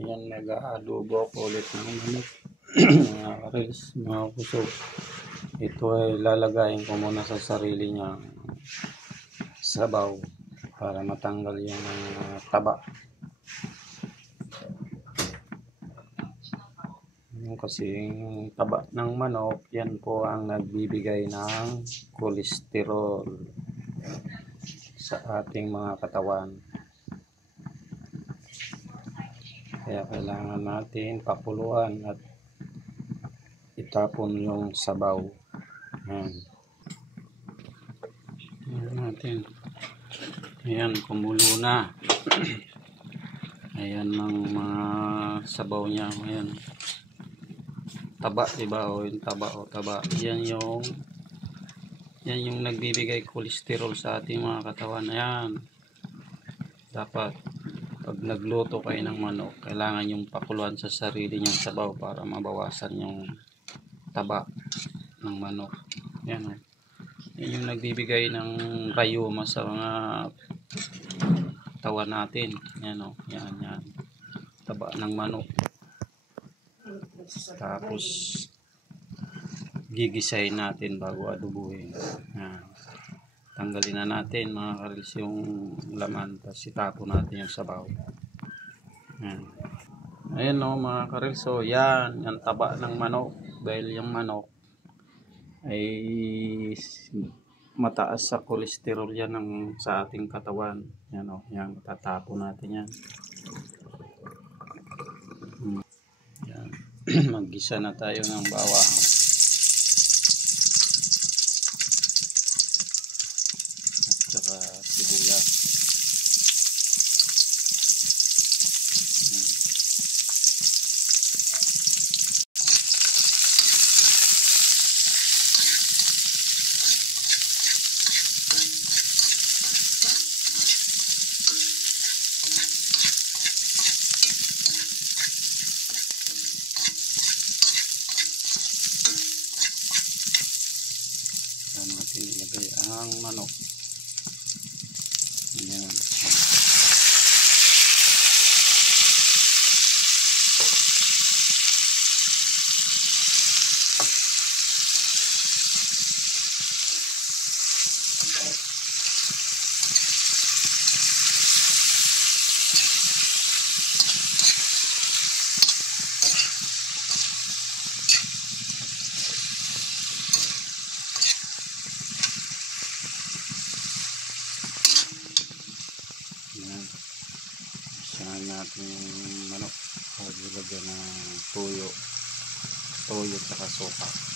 Yan, nag-aadobo ako ulit ng manok. Mga karis, mga kusog. Ito ay lalagayin ko muna sa sarili niya sabaw para matanggal yung taba. Yung kasing taba ng manok, yan po ang nagbibigay ng kolesterol sa ating mga katawan. Kaya kailangan natin pakuluan at itapon yung sabaw. Ayan. Ayan natin. Ayan, kumulo na. Ayan ang mga sabaw niya. Ayan. Taba, diba? O yung taba, o taba. Yan yung nagbibigay kolesterol sa ating mga katawan. Ayan. Dapat pag nagluto kayo ng manok, kailangan yung pakuluan sa sarili niyang sabaw para mabawasan yung taba ng manok. Yan o. Yan yung nagbibigay ng rayuma sa mga katawan natin. Yan o. Yan. Taba ng manok. Tapos gigisahin natin bago adubuhin. Yan. Tanggalin na natin mga karils yung laman, tapos itapon natin yung sabaw. Yan. Ayan o mga karils, so yan yung taba ng manok. Dahil yung manok ay mataas sa kolesterol yan sa ating katawan. Yan o, yan, tatapon natin yan. Yan. Mag-gisa na tayo ng bawang. Saka sibuyas. Saan natin ilagay ang manok. Ayan. Ayan. Isahan natin yung manok. Lagyan ng toyo at saka suka.